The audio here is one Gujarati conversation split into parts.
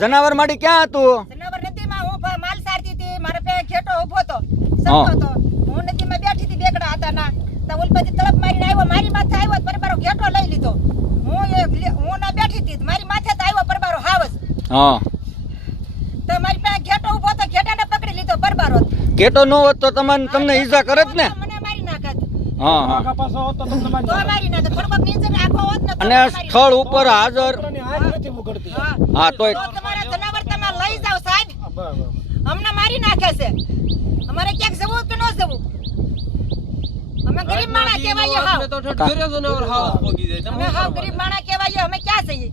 જનાવર માડી ક્યાં હતું? જનાવર નદીમાં હું માલ સારતી હતી, મારા પે ખેટો ઊભો હતો, સપનો હતો. હું નદીમાં બેઠી હતી, બેકડા હતા ના. તો ઉલપાથી તળપ મારીને આવ્યો, મારી માથે આવ્યો, પરબારો ખેટો લઈ લીધો. હું ના બેઠી હતી, મારી માથે તો આવ્યો પરબારો હાવસ. હા. તો મારી પાસે ખેટો ઊભો હતો, ખેટાને પકડી લીધો પરબારો. કેટો નો હોત તો તમને ઈજા કરે જ ને? મને મારી નાખત. હા હા. તો મારી નાખત. થોડોક નીચે આખો હોત ને તો અને સ્થળ ઉપર હાજર. હા તોય તો તમારા જનાવર તમે લઈ જાવ સાહેબ. અમને મારી નાખે છે. અમારે ક્યાંક જવું કે ન જવું? અમે ગરીબ માણા કહેવાય હાવ. તો ઠઠ જનાવર હાવ પોગી જાય. અમે હાવ ગરીબ માણા કહેવાય, અમે ક્યાં જઈએ?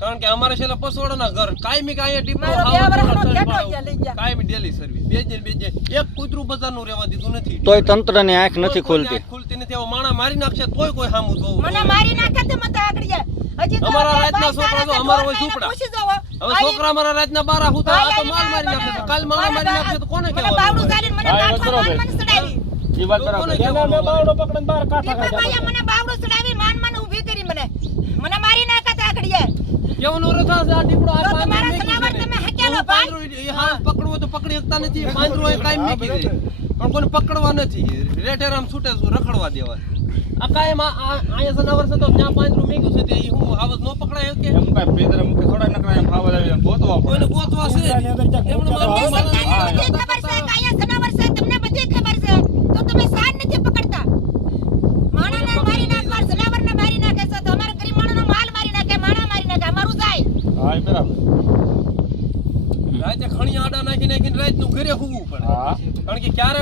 કારણ કે અમારે છે પસવાડાના ઘર કાયમી કાંઈ ડીપો મારો બે વર્ષનો ખેટો છે લઈ ગયા. કાયમી ડેલી સર્વિસ બેજે એક કૂતરું બજારનું રહેવા દીધું નથી. તોય તંત્રની આંખ નથી ખોલતી. ખુલતી નથી. હવે માણા મારી નાખશે તોય કોઈ સામું જોવું. મને મારી નાખે તે મત આગળ જાય. હજી તો અમારા બે રાતના ભાઈ છોકરા તો સારા અમારો છે, હોય ઝૂંપડા. પૂછી જોવો. હવે છોકરા મારા રાતના 12 હુતા આ તો માલ મારી નાખે. કાલ માણા મારી નાખે તો કોને મને કહેવાનું? બાવડું ચાલીને મને કાંઠા માન મને સડાવી. કોને કહેવાનું? દીપાભાઈએ મને બાવડું સડાવી, માન ઊભી કરી મને. મને મારી નાખે તે આગળ જાય. કેવું નો રથા છે આ દીપડો આ તો પાંદડું તમારા મેકી જનાવર છે ને. તમે હકેલો હું ભાઈ. પાંદડું એ હા પકડવું હોય તો પકડી શકતા નથી. પાંદડું હોય કાયમ મેકી દે. પણ કોઈને પકડવા નથી. રેઠેરામ છૂટે રખડવા દેવા. આ કાયમ અહીંયા જનાવર છે તો ત્યાં પાંદડું મેક્યું છે તે હું આવત નો પકડાય કે કોઈને ગોતવા છે એમને તમને મારવા સરકારને બધી ખબર છે કે અહીંયા જનાવર છે, તમને બધી ખબર છે, તો તમે સાર નથી પકડતા. માણાને મારી નાખવા, જનાવરને મારી નાખે છે, તો અમારા ગરીબ માણસનો માલ મારી નાખે, માણા મારી નાખે, અમારું જાય. રાતે ખણી આડા નાખીને રાતનું ઘરે હોવું પડે. કારણ કે ક્યારે